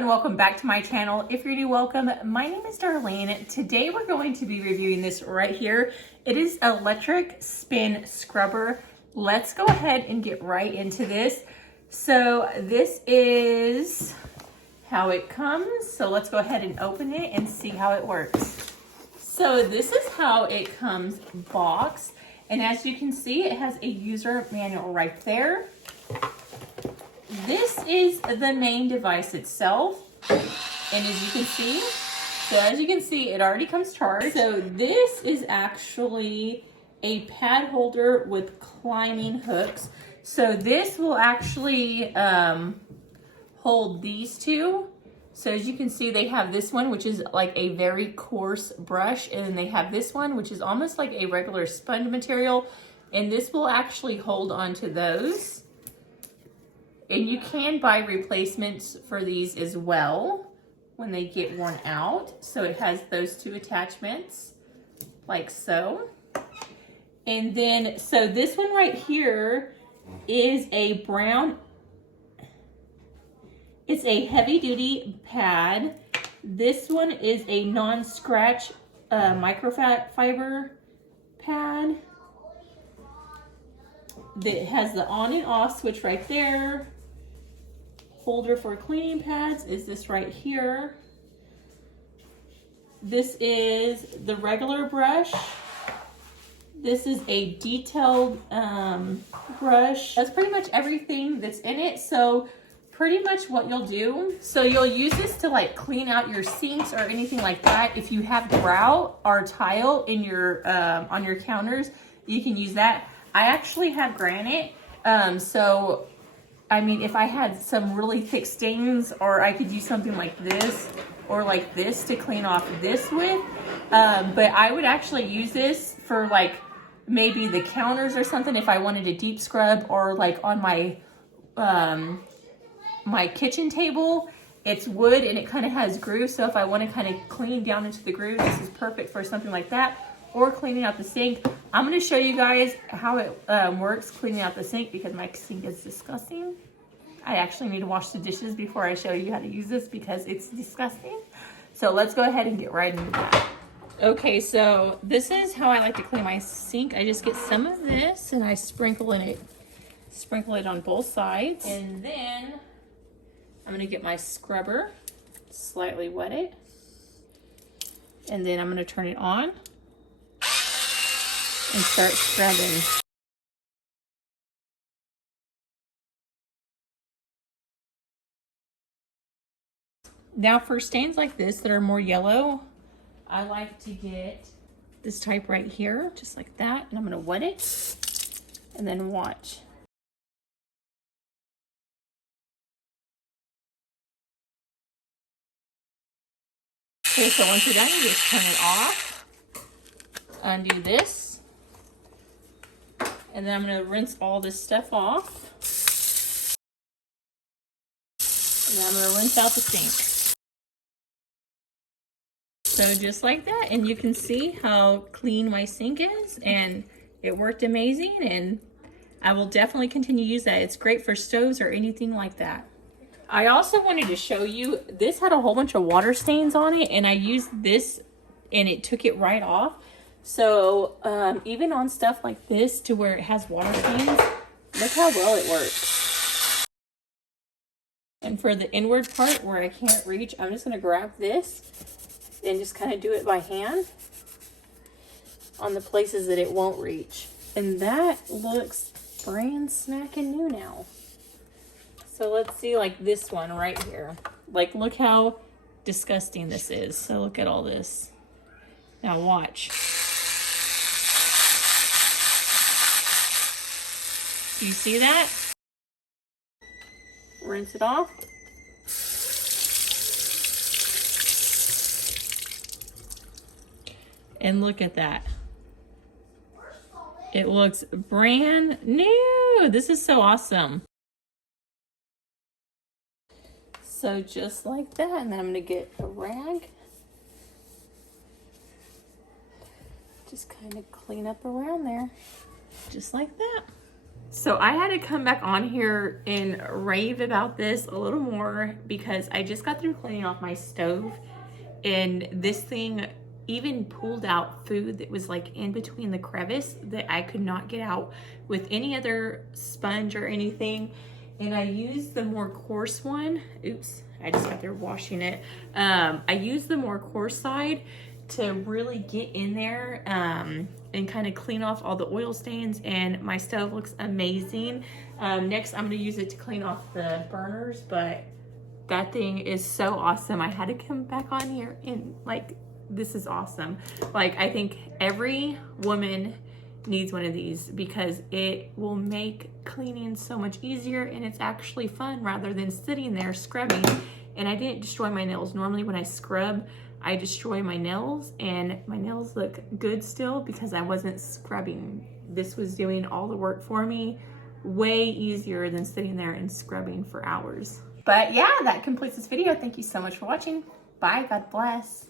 Welcome back to my channel. If you're new, welcome. My name is Darlene. Today we're going to be reviewing this right here. It is electric spin scrubber. Let's go ahead and get right into this. So this is how it comes. So let's go ahead and open it and see how it works. So this is how it comes boxed. And as you can see, it has a user manual right there. This is the main device itself, and as you can see, it already comes charged. So this is actually a pad holder with climbing hooks. So this will actually hold these two. So as you can see, they have this one, which is like a very coarse brush, and then they have this one, which is almost like a regular sponge material, and this will actually hold onto those. And you can buy replacements for these as well when they get worn out. So it has those two attachments, like so. And then, so this one right here is a brown, it's a heavy duty pad. This one is a non-scratch microfiber pad that has the on and off switch right there. Holder for cleaning pads is this right here. This is the regular brush. This is a detailed brush. That's pretty much everything that's in it. So pretty much what you'll do, so you'll use this to like clean out your sinks or anything like that. If you have grout or tile in your on your counters, you can use that. I actually have granite, so I mean, if I had some really thick stains, or I could use something like this or like this to clean off this with, but I would actually use this for like maybe the counters or something if I wanted a deep scrub, or like on my my kitchen table. It's wood and it kind of has grooves, so if I want to kind of clean down into the grooves, this is perfect for something like that, or cleaning out the sink. I'm going to show you guys how it works cleaning out the sink, because my sink is disgusting. I actually need to wash the dishes before I show you how to use this because it's disgusting. So let's go ahead and get right into that. Okay, so this is how I like to clean my sink. I just get some of this and I sprinkle it on both sides. And then I'm going to get my scrubber, slightly wet it. And then I'm going to turn it on and start scrubbing. Now for stains like this that are more yellow, I like to get this type right here, just like that, and I'm gonna wet it and then watch. Okay, so once you're done, you just turn it off, undo this, and then I'm going to rinse all this stuff off. And then I'm going to rinse out the sink. So just like that, and you can see how clean my sink is, and it worked amazing, and I will definitely continue to use that. It's great for stoves or anything like that. I also wanted to show you, this had a whole bunch of water stains on it, and I used this and it took it right off. So even on stuff like this to where it has water stains, look how well it works. And for the inward part where I can't reach, I'm just gonna grab this and just kind of do it by hand on the places that it won't reach. And that looks brand smacking new now. So let's see, like this one right here. Like, look how disgusting this is. So look at all this. Now watch. Do you see that? Rinse it off. And look at that. It looks brand new. This is so awesome. So just like that, and then I'm gonna get a rag Just kind of clean up around there, just like that. So I had to come back on here and rave about this a little more because I just got through cleaning off my stove, and this thing even pulled out food that was like in between the crevice that I could not get out with any other sponge or anything. And I used the more coarse one. Oops, I just got there washing it. I used the more coarse side to really get in there and kind of clean off all the oil stains, and my stove looks amazing. Next, I'm gonna use it to clean off the burners, but that thing is so awesome. I had to come back on here and like, this is awesome. Like, I think every woman needs one of these because it will make cleaning so much easier, and it's actually fun rather than sitting there scrubbing. And I didn't destroy my nails. Normally when I scrub, I destroy my nails, and my nails look good still because I wasn't scrubbing. This was doing all the work for me, way easier than sitting there and scrubbing for hours. But yeah, that completes this video. Thank you so much for watching. Bye, God bless.